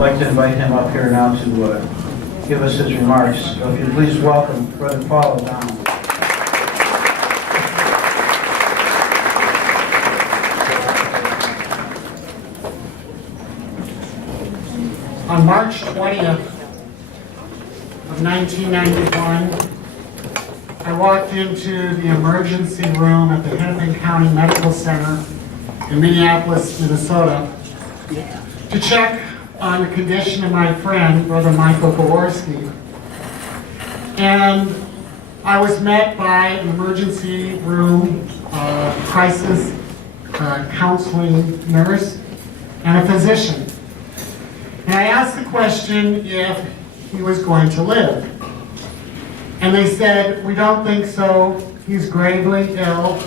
like to invite him up here now to give us his remarks. So if you please welcome Brother Paul O'Donnell. On March 20th of 1991, I walked into the emergency room at the Hennepin County Medical Center in Minneapolis, Minnesota, to check on the condition of my friend, Brother Michael Gaworski. And I was met by an emergency room crisis counseling nurse and a physician. And I asked the question if he was going to live. And they said, "We don't think so. He's gravely ill.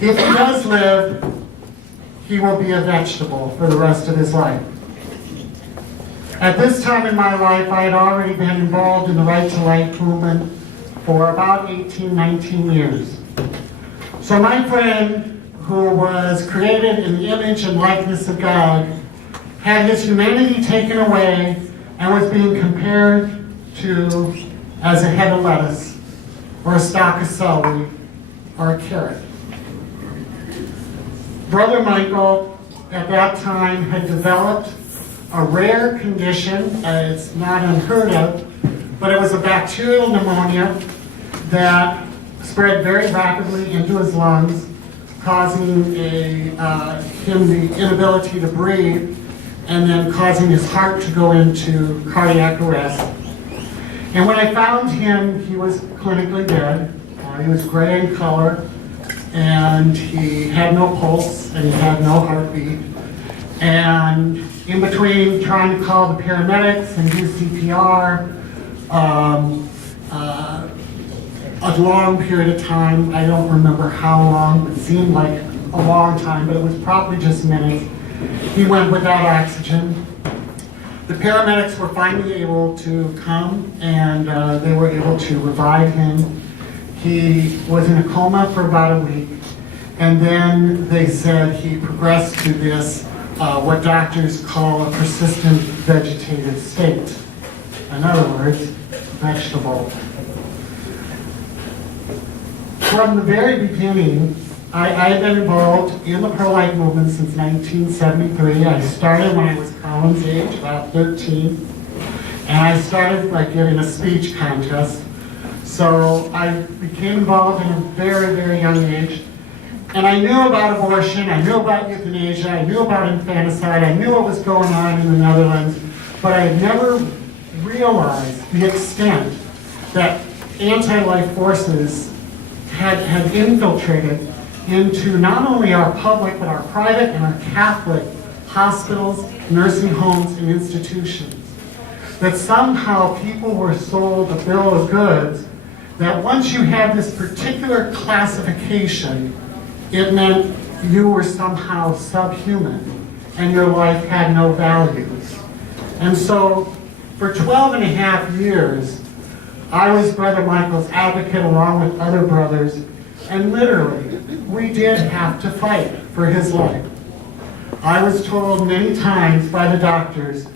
If he does live, he will be a vegetable for the rest of his life." At this time in my life, I had already been involved in the Right to Life movement for about 18, 19 years. So my friend, who was created in the image and likeness of God, had his humanity taken away and was being compared to as a head of lettuce, or a stalk of celery, or a carrot. Brother Michael, at that time, had developed a rare condition. It's not unheard of, but it was a bacterial pneumonia that spread very rapidly into his lungs, causing him the inability to breathe, and then causing his heart to go into cardiac arrest. And when I found him, he was clinically dead. He was gray in color, and he had no pulse, and he had no heartbeat. And in between trying to call the paramedics and do CPR, a long period of time, I don't remember how long, it seemed like a long time, but it was probably just minutes. He went without oxygen. The paramedics were finally able to come, and they were able to revive him. He was in a coma for about a week, and then they said he progressed to this, what doctors call a persistent vegetative state. In other words, vegetable. From the very beginning, I had been involved in the pro-life movement since 1973. I started when I was Colin's age, about 13. And I started by giving a speech contest. So I became involved in a very, very young age. And I knew about abortion, I knew about euthanasia, I knew about infanticide, I knew what was going on in the Netherlands, but I had never realized the extent that anti-life forces had infiltrated into not only our public, but our private and our Catholic hospitals, nursing homes, and institutions. That somehow people were sold a bill of goods that once you had this particular classification, it meant you were somehow subhuman and your life had no value. And so for 12 and a half years, I was Brother Michael's advocate along with other brothers, and literally, we did have to fight for his life. I was told many times by the doctors,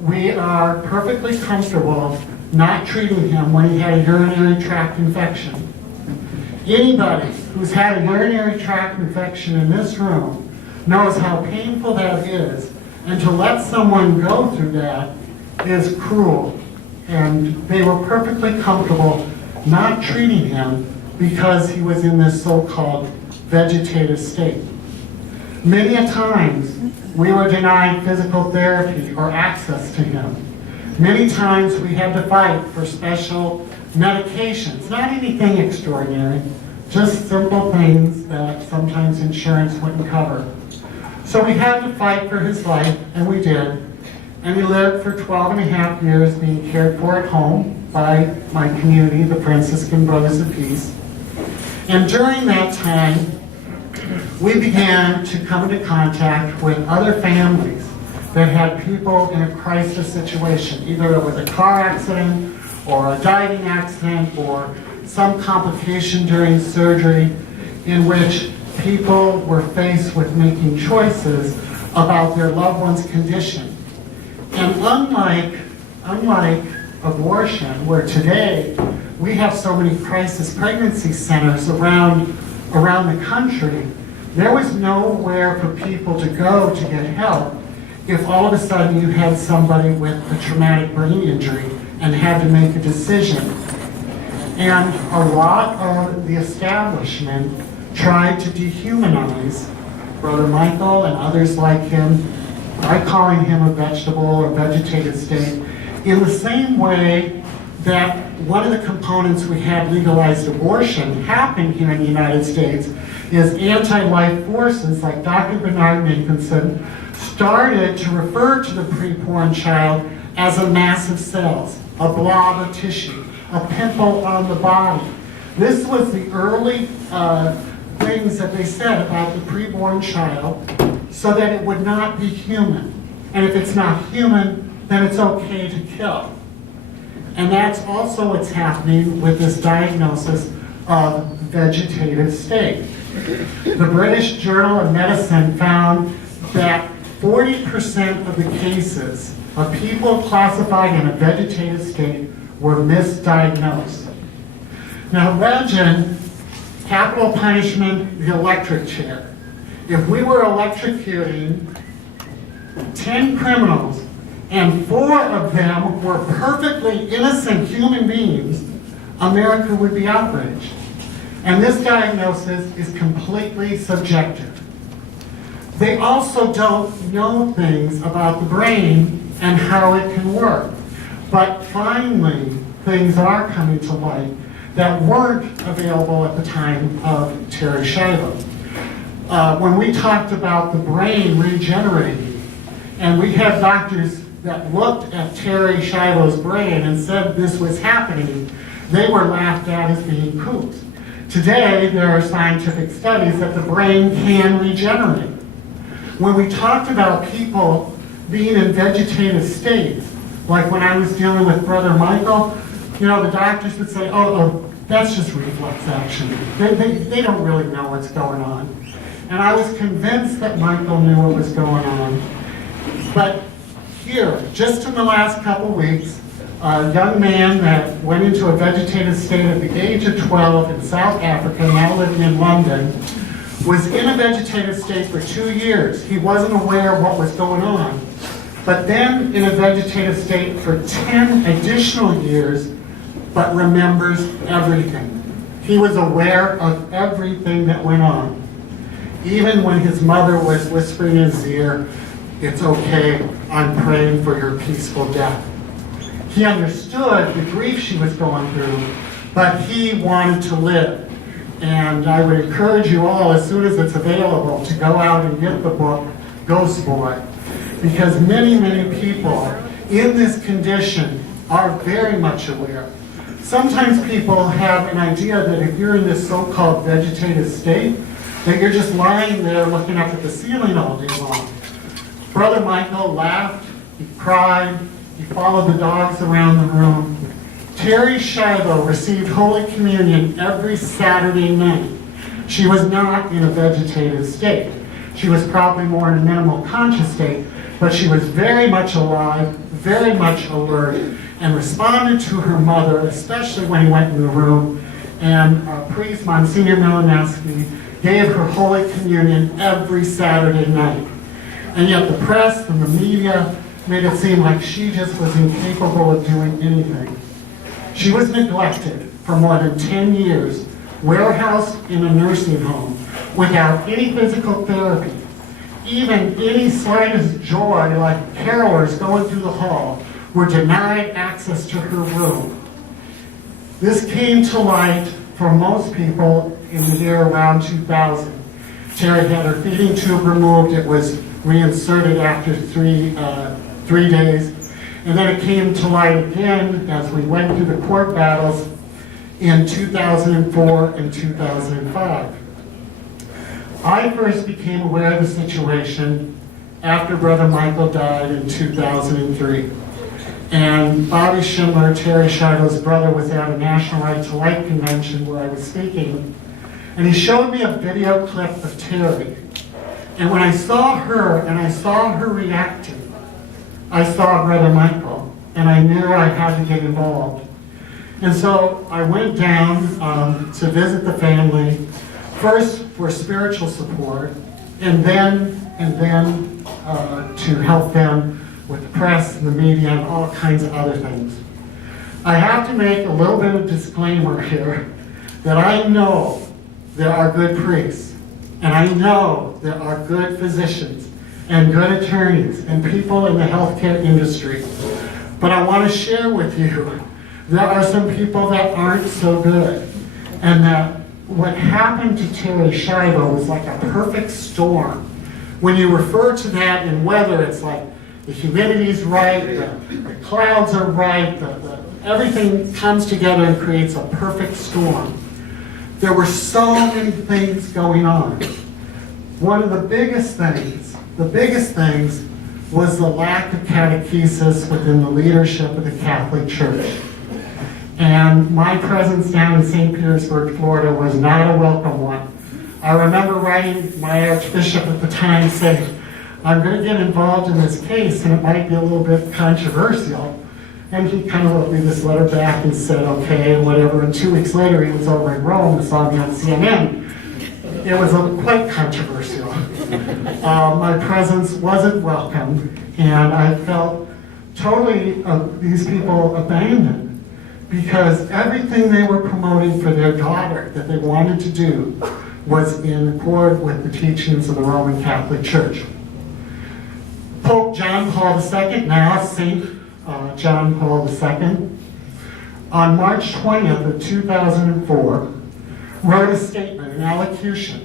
we are perfectly comfortable not treating him when he had a urinary tract infection. Anybody who's had a urinary tract infection in this room knows how painful that is, and to let someone go through that is cruel. And they were perfectly comfortable not treating him because he was in this so-called vegetative state. Many a times, we were denied physical therapy or access to him. Many times we had to fight for special medications, not anything extraordinary, just simple things that sometimes insurance wouldn't cover. So we had to fight for his life, and we did. And he lived for 12 and a half years being cared for at home by my community, the Franciscan Brothers of Peace. And during that time, we began to come into contact with other families that had people in a crisis situation. Either it was a car accident, or a diving accident, or some complication during surgery in which people were faced with making choices about their loved one's condition. And unlike abortion, where today we have so many crisis pregnancy centers around the country, there was nowhere for people to go to get help if all of a sudden you had somebody with a traumatic brain injury and had to make a decision. And a lot of the establishment tried to dehumanize Brother Michael and others like him by calling him a vegetable or vegetative state, in the same way that one of the components we had legalized abortion happen here in the United States is anti-life forces like Dr. Bernard Nathanson started to refer to the preborn child as a mass of cells, a blob of tissue, a pimple on the body. This was the early things that they said about the preborn child so that it would not be human. And if it's not human, then it's okay to kill. And that's also what's happening with this diagnosis of vegetative state. The British Journal of Medicine found that 40% of the cases of people classified in a vegetative state were misdiagnosed. Now imagine capital punishment, the electric chair. If we were electrocuting 10 criminals and 4 of them were perfectly innocent human beings, America would be outraged. And this diagnosis is completely subjective. They also don't know things about the brain and how it can work. But finally, things are coming to light that weren't available at the time of Terri Schiavo. When we talked about the brain regenerating, and we had doctors that looked at Terri Schiavo's brain and said this was happening, they were laughed at as being kooks. Today, there are scientific studies that the brain can regenerate. When we talked about people being in vegetative states, like when I was dealing with Brother Michael, you know, the doctors would say, oh, that's just reflex action. They don't really know what's going on. And I was convinced that Michael knew what was going on. But here, just in the last couple weeks, a young man that went into a vegetative state at the age of 12 in South Africa, now living in London, was in a vegetative state for 2 years. He wasn't aware of what was going on. But then in a vegetative state for 10 additional years, but remembers everything. He was aware of everything that went on. Even when his mother was whispering in his ear, "It's okay, I'm praying for your peaceful death." He understood the grief she was going through, but he wanted to live. And I would encourage you all, as soon as it's available, to go out and get the book, Ghost Boy. Because many, many people in this condition are very much aware. Sometimes people have an idea that if you're in this so-called vegetative state, that you're just lying there looking up at the ceiling all day long. Brother Michael laughed, he cried, he followed the dogs around the room. Terri Schiavo received Holy Communion every Saturday night. She was not in a vegetative state. She was probably more in a minimal conscious state, but she was very much alive, very much alert, and responded to her mother, especially when he went in the room. And our priest, Monsignor Milanowski, gave her Holy Communion every Saturday night. And yet the press and the media made it seem like she just was incapable of doing anything. She was neglected for more than 10 years, warehoused in a nursing home, without any physical therapy. Even any slightest joy, like carolers going through the hall, were denied access to her room. This came to light for most people in the year around 2000. Terri had her feeding tube removed. It was reinserted after three days. And then it came to light again as we went through the court battles in 2004 and 2005. I first became aware of the situation after Brother Michael died in 2003. And Bobby Schindler, Terri Schiavo's brother, was at a National Right to Life convention where I was speaking. And he showed me a video clip of Terri. And when I saw her and I saw her reacting, I saw Brother Michael, and I knew I had to get involved. And so I went down to visit the family, first for spiritual support, and then to help them with the press and the media and all kinds of other things. I have to make a little bit of disclaimer here that I know there are good priests, and I know there are good physicians and good attorneys and people in the healthcare industry. But I want to share with you, there are some people that aren't so good, and that what happened to Terri Schiavo was like a perfect storm. When you refer to that in weather, it's like the humidity's right, the clouds are right, everything comes together and creates a perfect storm. There were so many things going on. One of the biggest things was the lack of catechesis within the leadership of the Catholic Church. And my presence down in St. Petersburg, Florida was not a welcome one. I remember writing my Archbishop at the time saying, I'm going to get involved in this case and it might be a little bit controversial. And he kind of wrote me this letter back and said, okay, and whatever. And 2 weeks later, he was over in Rome and saw me on CNN. It was quite controversial. My presence wasn't welcome, and I felt totally these people abandoned, because everything they were promoting for their daughter that they wanted to do was in accord with the teachings of the Roman Catholic Church. Pope John Paul II, now St. John Paul II, on March 20th of 2004, wrote a statement, an allocution.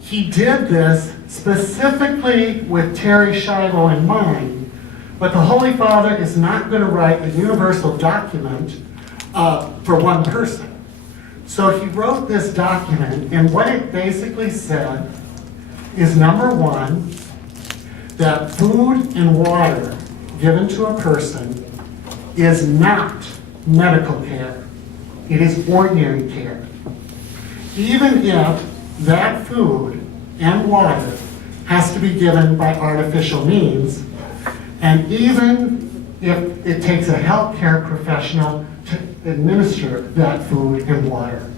He did this specifically with Terri Schiavo in mind, but the Holy Father is not going to write a universal document for one person. So he wrote this document, and what it basically said is, number one, that food and water given to a person is not medical care. It is ordinary care. Even if that food and water has to be given by artificial means, and even if it takes a healthcare professional to administer that food and water.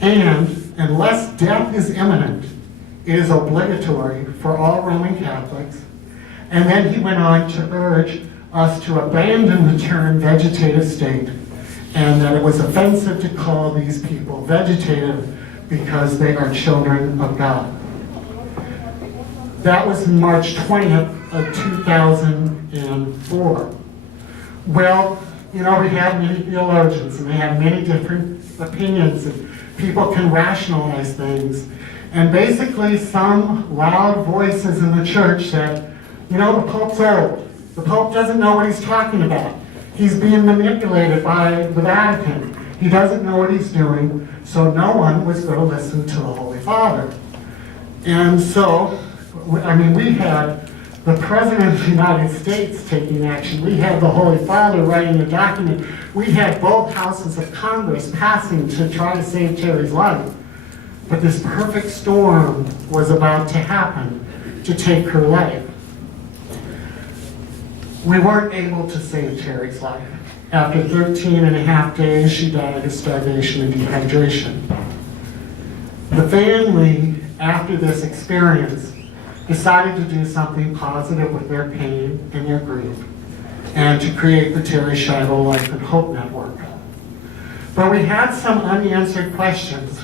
And unless death is imminent, it is obligatory for all Roman Catholics. And then he went on to urge us to abandon the term vegetative state, and that it was offensive to call these people vegetative because they are children of God. That was March 20th of 2004. Well, you know, we have many theologians, and they have many different opinions, and people can rationalize things. And basically, some loud voices in the church said, you know, the Pope's old. The Pope doesn't know what he's talking about. He's being manipulated by the Vatican. He doesn't know what he's doing, so no one was going to listen to the Holy Father. And so, I mean, we had the President of the United States taking action. We had the Holy Father writing a document. We had both houses of Congress passing to try to save Terri's life. But this perfect storm was about to happen to take her life. We weren't able to save Terri's life. After 13 and a half days, she died of starvation and dehydration. The family, after this experience, decided to do something positive with their pain and their grief, and to create the Terri Schiavo Life and Hope Network. But we had some unanswered questions.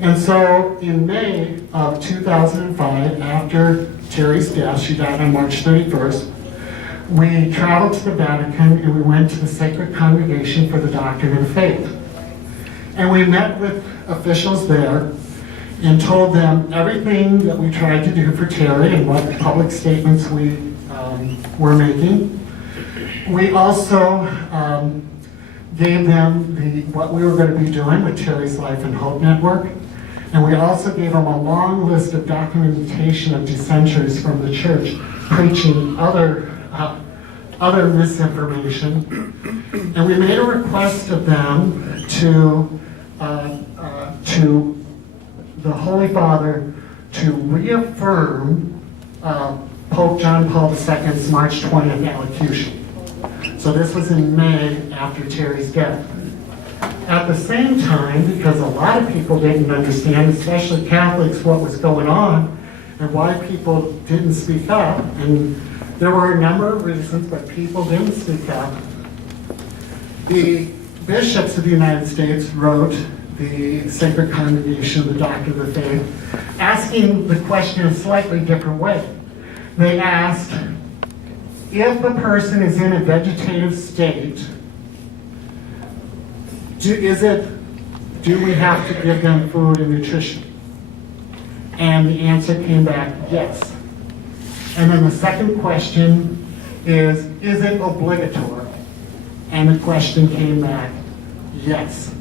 And so in May of 2005, after Terri's death, she died on March 31st, we traveled to the Vatican and we went to the Sacred Congregation for the Doctrine of the Faith. And we met with officials there and told them everything that we tried to do for Terri and what public statements we were making. We also gave them what we were going to be doing with Terri's Life and Hope Network. And we also gave them a long list of documentation of dissenters from the church preaching other misinformation. And we made a request of them to the Holy Father to reaffirm Pope John Paul II's March 20th allocution. So this was in May after Terri's death. At the same time, because a lot of people didn't understand, especially Catholics, what was going on and why people didn't speak up, and there were a number of reasons, but people didn't speak up. The bishops of the United States wrote the Sacred Congregation of the Doctrine of the Faith, asking the question a slightly different way. They asked, if a person is in a vegetative state, do we have to give them food and nutrition? And the answer came back, yes. And then the second question is it obligatory? And the question came back, yes.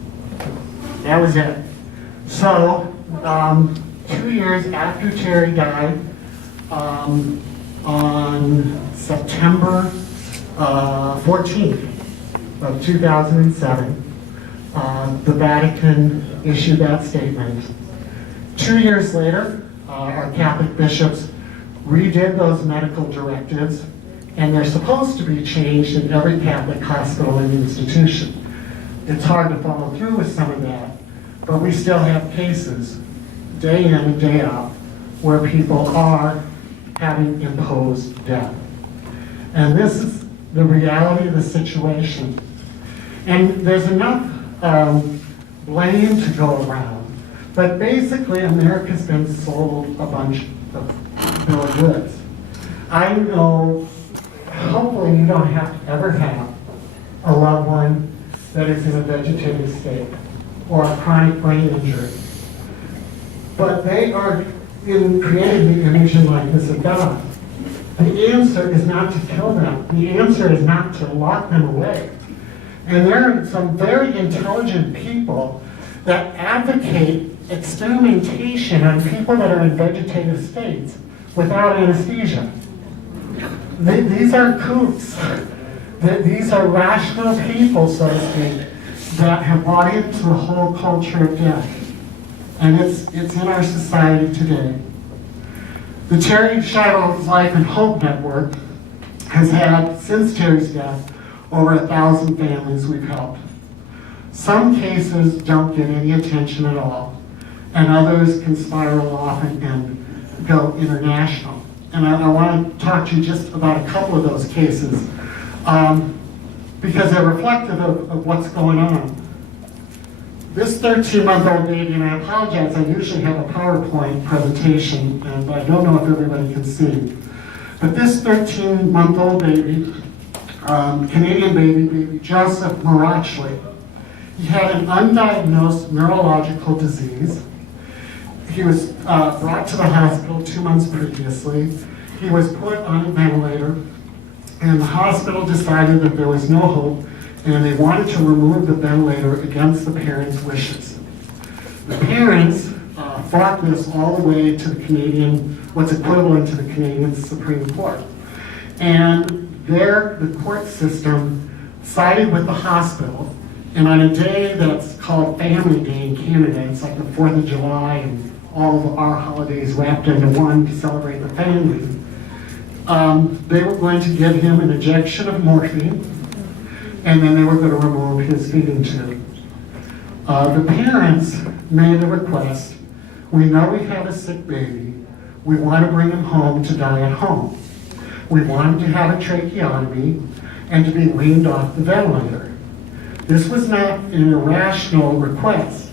That was it. So, 2 years after Terri died, on September 14th of 2007, the Vatican issued that statement. 2 years later, our Catholic bishops redid those medical directives, and they're supposed to be changed in every Catholic hospital and institution. It's hard to follow through with some of that, but we still have cases, day in and day out, where people are having imposed death. And this is the reality of the situation. And there's enough blame to go around, but basically America's been sold a bunch of bill of goods. I know, hopefully you don't have to ever have a loved one that is in a vegetative state or a chronic brain injury. But they are created the image and likeness of God. The answer is not to kill them. The answer is not to lock them away. And there are some very intelligent people that advocate experimentation on people that are in vegetative states without anesthesia. These aren't kooks. These are rational people, so to speak, that have bought into the whole culture of death. And it's in our society today. The Terri Schiavo Life and Hope Network has had, since Terri's death, over 1,000 families we've helped. Some cases don't get any attention at all, and others can spiral off and go international. And I want to talk to you just about a couple of those cases because they're reflective of what's going on. This 13-month-old baby, and I apologize, I usually have a PowerPoint presentation, and I don't know if everybody can see. But this 13-month-old baby, Canadian baby Joseph Marachi, he had an undiagnosed neurological disease. He was brought to the hospital 2 months previously. He was put on a ventilator, and the hospital decided that there was no hope, and they wanted to remove the ventilator against the parents' wishes. The parents fought this all the way to the Canadian, what's equivalent to the Canadian Supreme Court. And there, the court system sided with the hospital, and on a day that's called Family Day in Canada, it's like the 4th of July and all of our holidays wrapped into one to celebrate the family, they were going to give him an injection of morphine, and then they were going to remove his feeding tube. The parents made a request. We know we have a sick baby. We want to bring him home to die at home. We want him to have a tracheotomy and to be weaned off the ventilator. This was not an irrational request.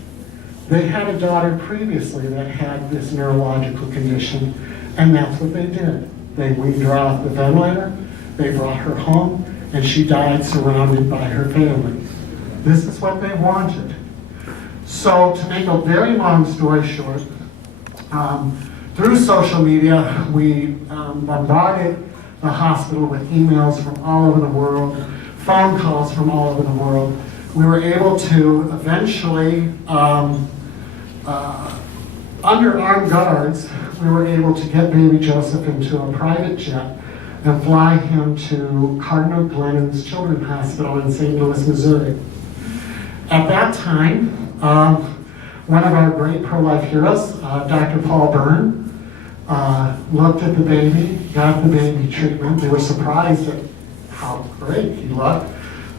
They had a daughter previously that had this neurological condition, and that's what they did. They weaned her off the ventilator, they brought her home, and she died surrounded by her family. This is what they wanted. So to make a very long story short, through social media, we bombarded the hospital with emails from all over the world, phone calls from all over the world. We were able to eventually, under armed guards, we were able to get baby Joseph into a private jet and fly him to Cardinal Glennon's Children's Hospital in St. Louis, Missouri. At that time, one of our great pro-life heroes, Dr. Paul Byrne, looked at the baby, got the baby treatment. They were surprised at how great he looked,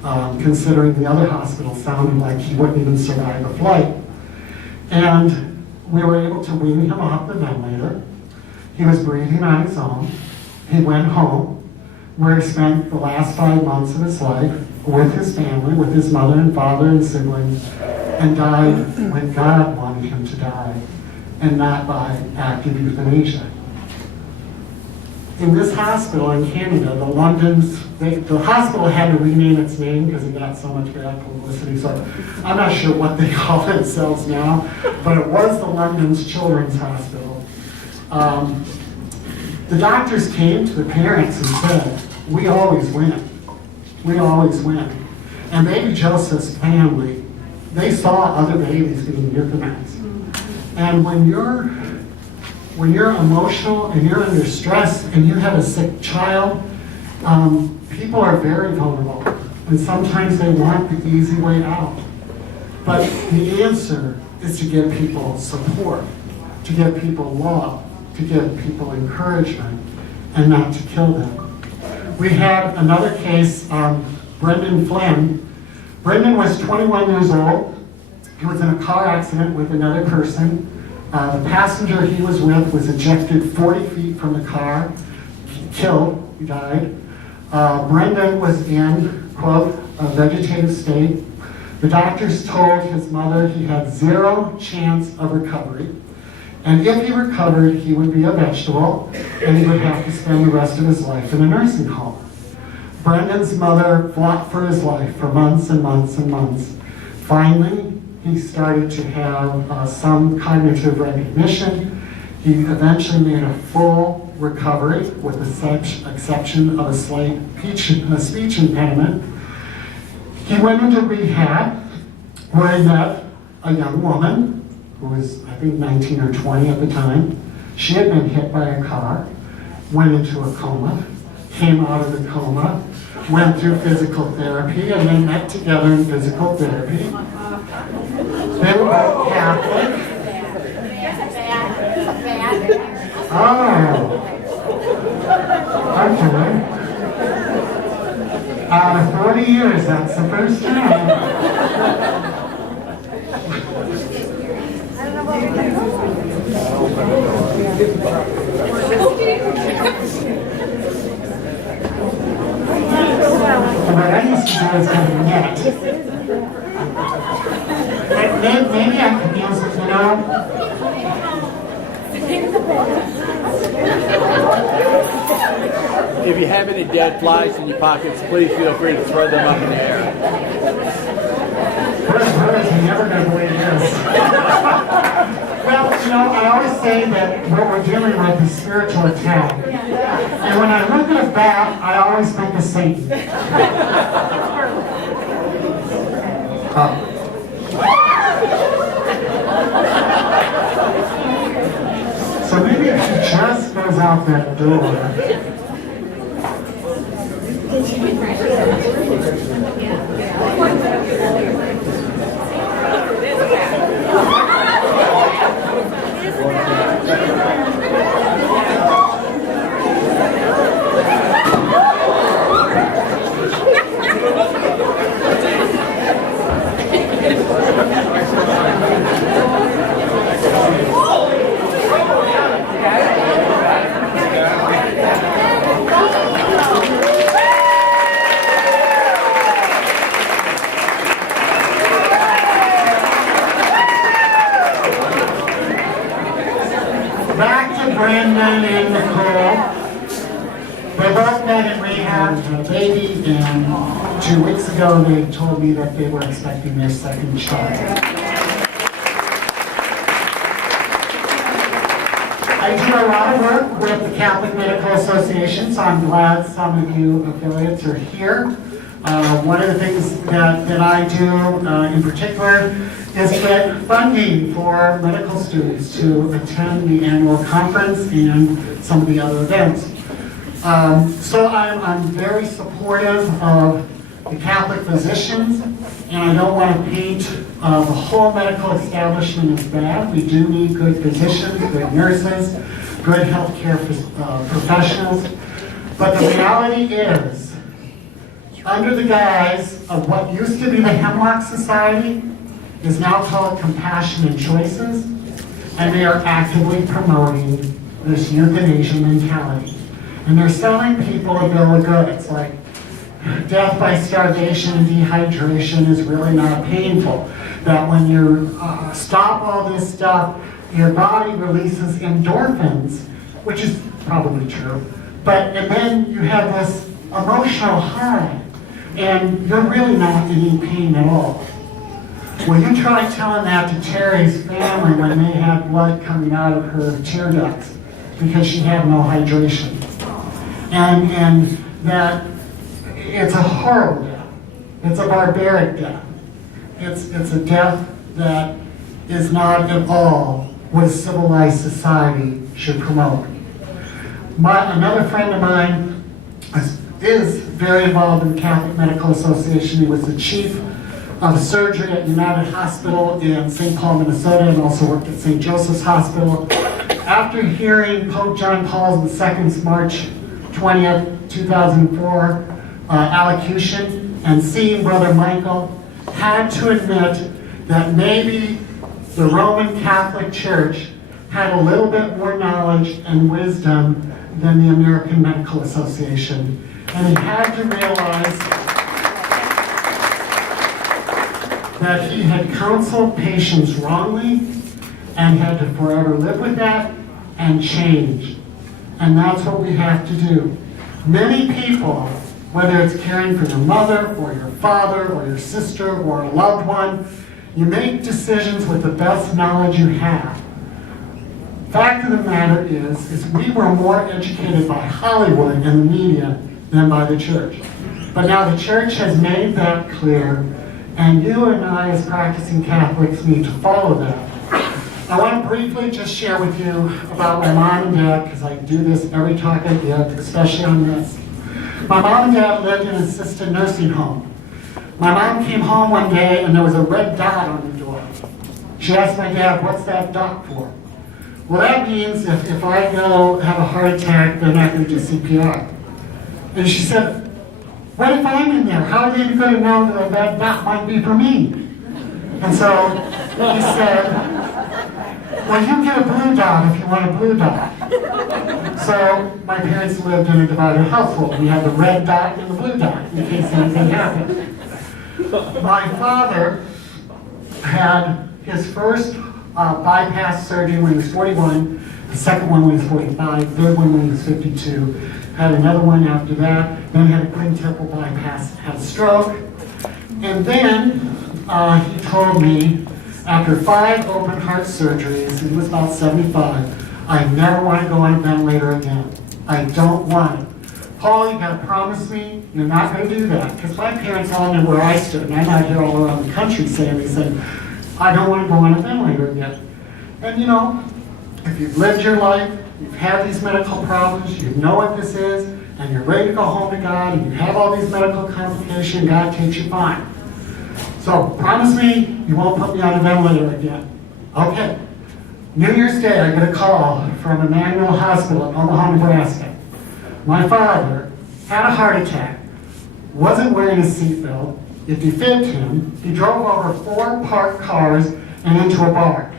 considering the other hospital sounded like he wouldn't even survive the flight. And we were able to wean him off the ventilator. He was breathing on his own. He went home, where he spent the last 5 months of his life with his family, with his mother and father and siblings, and died when God wanted him to die, and not by active euthanasia. In this hospital in Canada, the hospital had to rename its name because it got so much bad publicity, so I'm not sure what they call themselves now, but it was the London's Children's Hospital. The doctors came to the parents and said, "We always win. We always win." And baby Joseph's family, they saw other babies being euthanized. And when you're emotional and you're under stress and you have a sick child, people are very vulnerable. And sometimes they want the easy way out. But the answer is to give people support, to give people love, to give people encouragement, and not to kill them. We had another case, Brendan Flynn. Brendan was 21 years old. He was in a car accident with another person. The passenger he was with was ejected 40 feet from the car, killed, he died. Brendan was in, quote, a vegetative state. The doctors told his mother he had 0 chance of recovery. And if he recovered, he would be a vegetable, and he would have to spend the rest of his life in a nursing home. Brendan's mother fought for his life for months and months and months. Finally, he started to have some cognitive recognition. He eventually made a full recovery with the exception of a slight speech impediment. He went into rehab where he met a young woman who was, I think, 19 or 20 at the time. She had been hit by a car, went into a coma, came out of the coma, went through physical therapy, and they met together in physical therapy. They were both Catholic. Oh. Okay. Out of 40 years, that's the first time. What I used to do is have a net. Maybe I could use it, you know? If you have any dead flies in your pockets, please feel free to throw them up in the air. Birds, you're never going to believe this. Well, you know, I always say that what we're dealing with is spiritual attack. And when I look at a bat, I always think of Satan. So maybe if she just goes out that door. Brandon and Nicole. They both met in rehab, had a baby, and 2 weeks ago they told me that they were expecting their second child. I do a lot of work with the Catholic Medical Association, so I'm glad some of you affiliates are here. One of the things that I do in particular is get funding for medical students to attend the annual conference and some of the other events. So I'm very supportive of the Catholic physicians, and I don't want to paint the whole medical establishment as bad. We do need good physicians, good nurses, good healthcare professionals. But the reality is, under the guise of what used to be the Hemlock Society, is now called Compassion and Choices, and they are actively promoting this euthanasia mentality. And they're selling people a bill of goods, like death by starvation and dehydration is really not painful. That when you stop all this stuff, your body releases endorphins, which is probably true. And then you have this emotional high, and you're really not in any pain at all. Well, you try telling that to Terri's family when they had blood coming out of her tear ducts because she had no hydration. And that it's a horrible death. It's a barbaric death. It's a death that is not at all what a civilized society should promote. Another friend of mine is very involved in the Catholic Medical Association. He was the chief of surgery at United Hospital in St. Paul, Minnesota, and also worked at St. Joseph's Hospital. After hearing Pope John Paul II's March 20th, 2004 allocution and seeing Brother Michael, had to admit that maybe the Roman Catholic Church had a little bit more knowledge and wisdom than the American Medical Association. And he had to realize that he had counseled patients wrongly and had to forever live with that and change. And that's what we have to do. Many people, whether it's caring for your mother or your father or your sister or a loved one, you make decisions with the best knowledge you have. Fact of the matter is we were more educated by Hollywood and the media than by the church. But now the church has made that clear, and you and I as practicing Catholics need to follow that. I want to briefly just share with you about my mom and dad, because I do this every talk I give, especially on this. My mom and dad lived in an assisted nursing home. My mom came home one day and there was a red dot on the door. She asked my dad, "What's that dot for?" Well, that means if I go have a heart attack, they're not going to do CPR. And she said, "What if I'm in there? How are they going to know that that dot might be for me?" And so he said, "Well, you get a blue dot if you want a blue dot." So my parents lived in a divided household. We had the red dot and the blue dot in case anything happened. My father had his first bypass surgery when he was 41, the second one when he was 45, third one when he was 52, had another one after that, then had a quintuple bypass, had a stroke, and then he told me after 5 open heart surgeries, he was about 75, "I never want to go on a ventilator again. I don't want it. Paul, you gotta promise me you're not gonna do that." Because my parents all knew where I stood, and I'm out here all around the country saying, they said, "I don't want to go on a ventilator again." And you know, if you've lived your life, you've had these medical problems, you know what this is, and you're ready to go home to God, and you have all these medical complications, God takes you fine. So promise me you won't put me on a ventilator again. Okay. New Year's Day, I get a call from Emmanuel Hospital in Omaha, Nebraska. My father had a heart attack, wasn't wearing a seatbelt. It defibbed him. He drove over 4 parked cars and into a bar.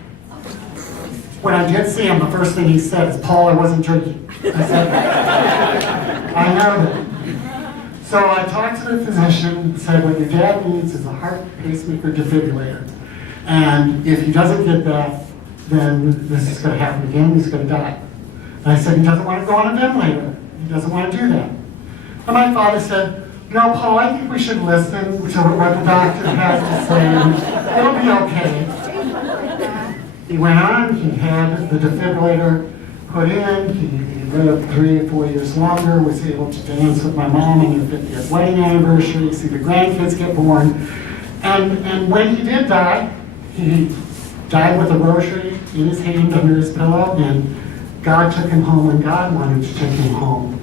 When I did see him, the first thing he said is, "Paul, I wasn't drinking." I said, "I know that." So I talked to the physician and said, "What your dad needs is a heart pacemaker defibrillator. And if he doesn't get that, then this is going to happen again, he's going to die." And I said, "He doesn't want to go on a ventilator. He doesn't want to do that." And my father said, "You know, Paul, I think we should listen to what the doctor has to say, and it'll be okay." He went on, he had the defibrillator put in, he lived 3 or 4 years longer, was able to dance with my mom on their 50th wedding anniversary, see the grandkids get born. And when he did die, he died with a rosary in his hand under his pillow, and God took him home when God wanted to take him home.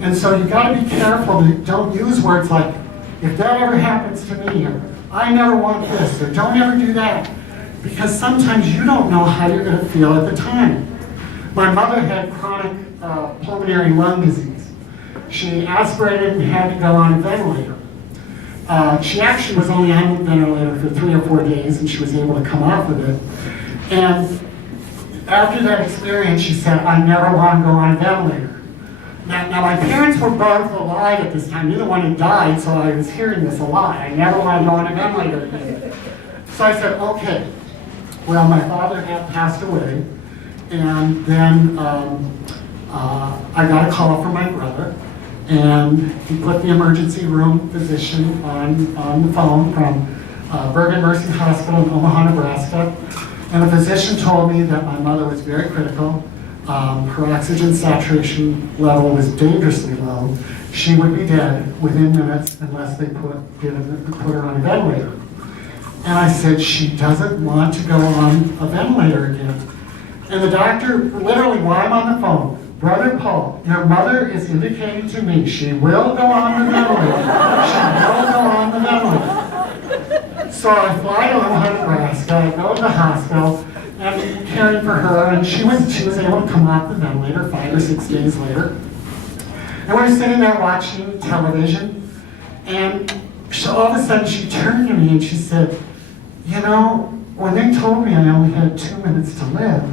And so you got to be careful. Don't use words like, "If that ever happens to me," or "I never want this," or "Don't ever do that," because sometimes you don't know how you're going to feel at the time. My mother had chronic pulmonary lung disease. She aspirated and had to go on a ventilator. She actually was only on the ventilator for 3 or 4 days, and she was able to come off of it. And after that experience, she said, I never want to go on a ventilator. Now my parents were both alive at this time. Neither one had died, so I was hearing this a lot. I never want to go on a ventilator again. So I said, okay. Well, my father had passed away, and then I got a call from my brother, and he put the emergency room physician on the phone from Bergen Mercy Hospital in Omaha, Nebraska. And the physician told me that my mother was very critical. Her oxygen saturation level was dangerously low. She would be dead within minutes unless they put her on a ventilator. And I said, she doesn't want to go on a ventilator again. And the doctor, literally while I'm on the phone, Brother Paul, your mother is indicating to me she will go on the ventilator. She will go on the ventilater. So I fly to Omaha, Nebraska, I go to the hospital, and I'm caring for her, and she was able to come off the ventilator 5 or 6 days later. And we're sitting there watching television, and all of a sudden she turned to me and she said, you know, when they told me I only had 2 minutes to live,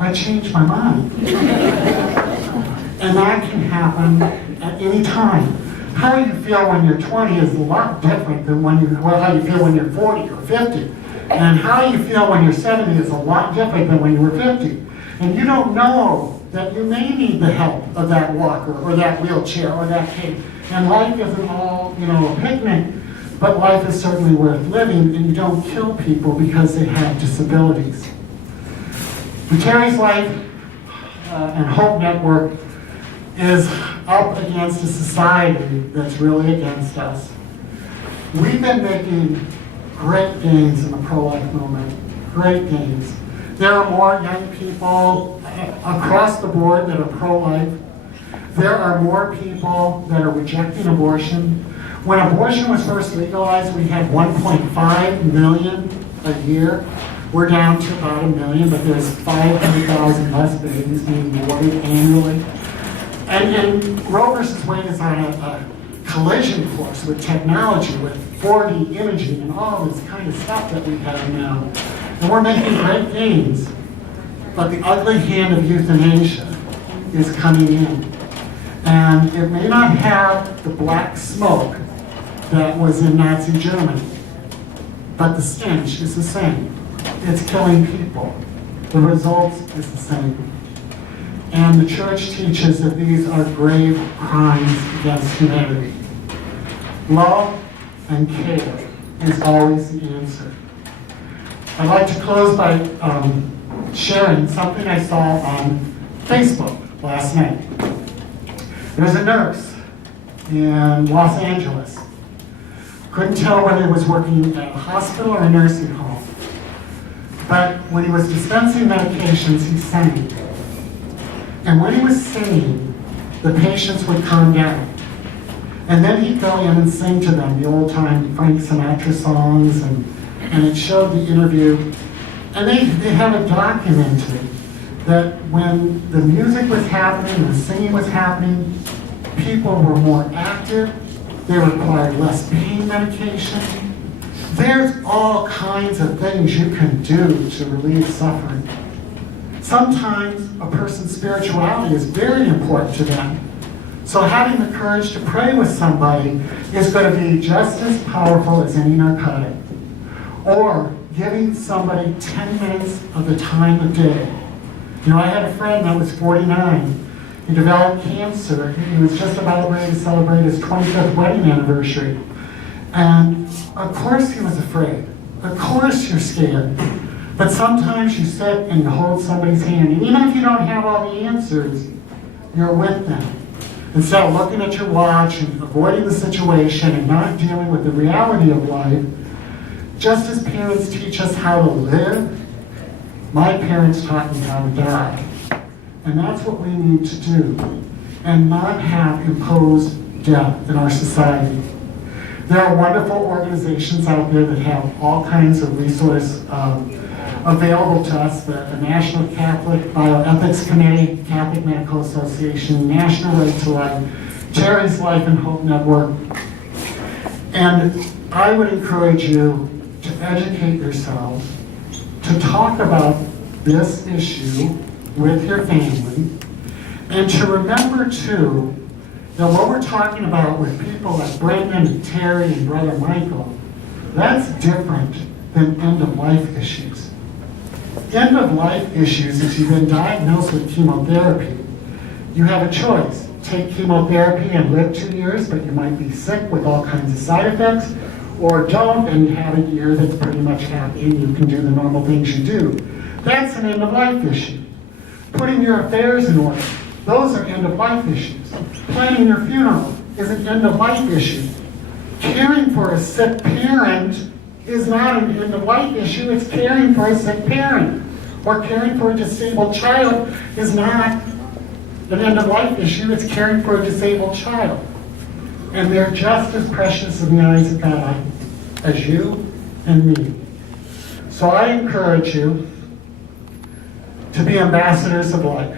I changed my mind. And that can happen at any time. How you feel when you're 20 is a lot different than how you feel when you're 40 or 50. And how you feel when you're 70 is a lot different than when you were 50. And you don't know that you may need the help of that walker or that wheelchair or that cane. And life isn't all, a picnic, but life is certainly worth living, and you don't kill people because they have disabilities. The Terri's Life and Hope Network is up against a society that's really against us. We've been making great gains in the pro-life movement, great gains. There are more young people across the board that are pro-life. There are more people that are rejecting abortion. When abortion was first legalized, we had 1.5 million a year. We're down to about 1 million, but there's 500,000 less babies being aborted annually. And Roe versus Wade is on a collision course with technology, with 4D imaging and all this kind of stuff that we have now. And we're making great gains, but the ugly hand of euthanasia is coming in. And it may not have the black smoke that was in Nazi Germany, but the stench is the same. It's killing people. The results is the same. And the church teaches that these are grave crimes against humanity. Love and care is always the answer. I'd like to close by sharing something I saw on Facebook last night. There's a nurse in Los Angeles. Couldn't tell whether he was working at a hospital or a nursing home. But when he was dispensing medications, he sang. And when he was singing, the patients would calm down. And then he'd go in and sing to them the old-time Frank Sinatra songs, and it showed the interview. And they have it documented that when the music was happening, and the singing was happening, people were more active, they required less pain medication. There's all kinds of things you can do to relieve suffering. Sometimes a person's spirituality is very important to them. So having the courage to pray with somebody is going to be just as powerful as any narcotic. Or giving somebody 10 minutes of the time of day. I had a friend that was 49. He developed cancer. He was just about ready to celebrate his 25th wedding anniversary. And of course he was afraid. Of course you're scared. But sometimes you sit and you hold somebody's hand. And even if you don't have all the answers, you're with them. Instead of looking at your watch and avoiding the situation and not dealing with the reality of life, just as parents teach us how to live, my parents taught me how to die. And that's what we need to do, and not have imposed death in our society. There are wonderful organizations out there that have all kinds of resource available to us, the National Catholic Bioethics Committee, Catholic Medical Association, National Right to Life, Terri's Life and Hope Network. And I would encourage you to educate yourselves, to talk about this issue with your family, and to remember too, that what we're talking about with people like Brendan and Terri and Brother Michael, that's different than end-of-life issues. End-of-life issues is you've been diagnosed with chemotherapy. You have a choice. Take chemotherapy and live 2 years, but you might be sick with all kinds of side effects, or don't and you have a year that's pretty much happy and you can do the normal things you do. That's an end-of-life issue. Putting your affairs in order, those are end-of-life issues. Planning your funeral is an end-of-life issue. Caring for a sick parent is not an end-of-life issue, it's caring for a sick parent. Or caring for a disabled child is not an end-of-life issue, it's caring for a disabled child. And they're just as precious in the eyes of God as you and me. So I encourage you to be ambassadors of life.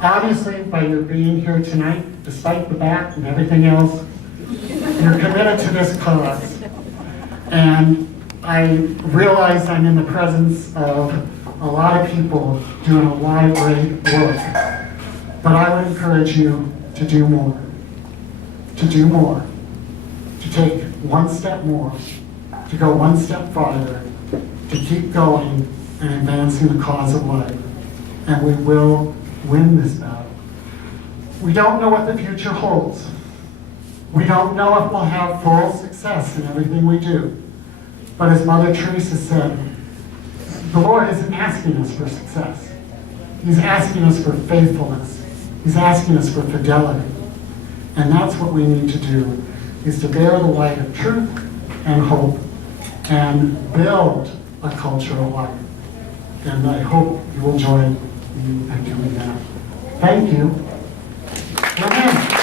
Obviously, by your being here tonight, despite the bat and everything else, you're committed to this cause. And I realize I'm in the presence of a lot of people doing a lot of great work. But I would encourage you to do more. To do more. To take one step more. To go one step farther. To keep going and advancing the cause of life. And we will win this battle. We don't know what the future holds. We don't know if we'll have full success in everything we do. But as Mother Teresa said, the Lord isn't asking us for success. He's asking us for faithfulness. He's asking us for fidelity. And that's what we need to do, is to bear the light of truth and hope and build a culture of life. And I hope you will join me in doing that. Thank you. Amen.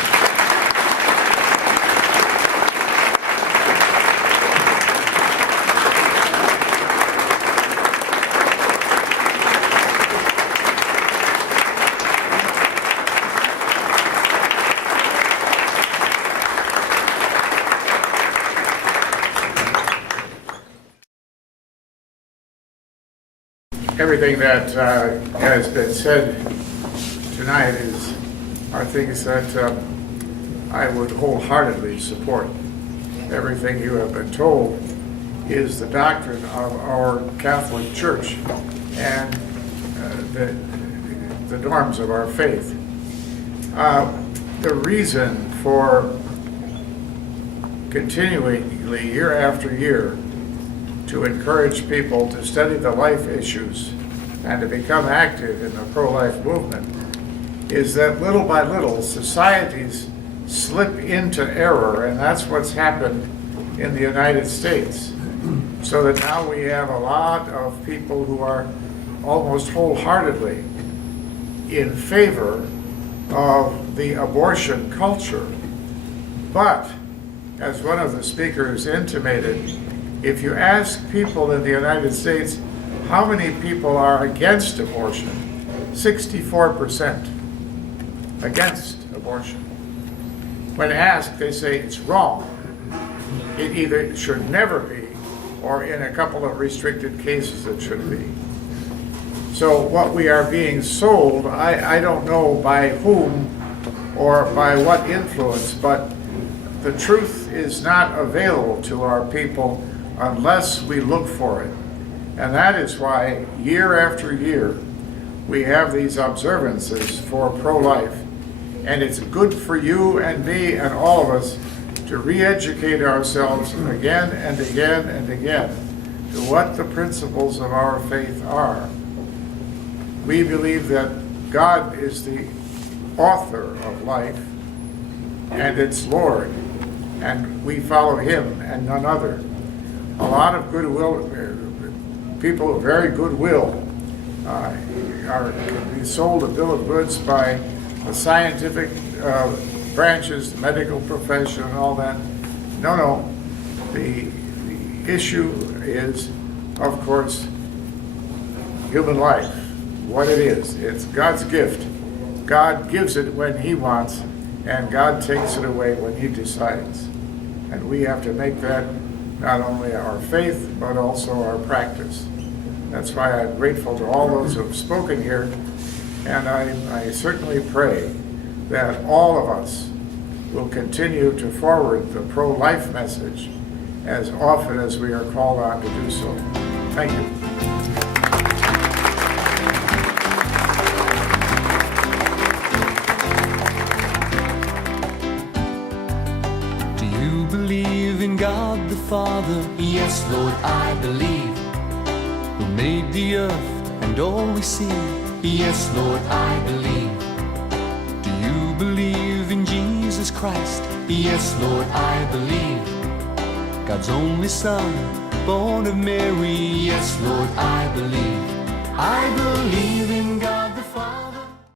Everything that has been said tonight are things that I would wholeheartedly support. Everything you have been told is the doctrine of our Catholic Church and the norms of our faith. The reason for continually, year after year, to encourage people to study the life issues and to become active in the pro-life movement is that little by little societies slip into error, and that's what's happened in the United States. So that now we have a lot of people who are almost wholeheartedly in favor of the abortion culture. But, as one of the speakers intimated, if you ask people in the United States how many people are against abortion, 64% against abortion. When asked, they say it's wrong. It either should never be, or in a couple of restricted cases it should be. So what we are being sold, I don't know by whom or by what influence, but the truth is not available to our people unless we look for it. And that is why year after year we have these observances for pro-life. And it's good for you and me and all of us to re-educate ourselves again and again and again to what the principles of our faith are. We believe that God is the author of life and its Lord, and we follow him and none other. A lot of goodwill, people of very goodwill can be sold a bill of goods by the scientific branches, the medical profession and all that. No. The issue is, of course, human life, what it is. It's God's gift. God gives it when He wants, and God takes it away when He decides. And we have to make that not only our faith, but also our practice. That's why I'm grateful to all those who have spoken here, and I certainly pray that all of us will continue to forward the pro-life message as often as we are called on to do so. Thank you. Do you believe in God the Father? Yes, Lord, I believe. Who made the earth and all we see? Yes, Lord, I believe. Do you believe in Jesus Christ? Yes, Lord, I believe. God's only Son, born of Mary? Yes, Lord, I believe. I believe in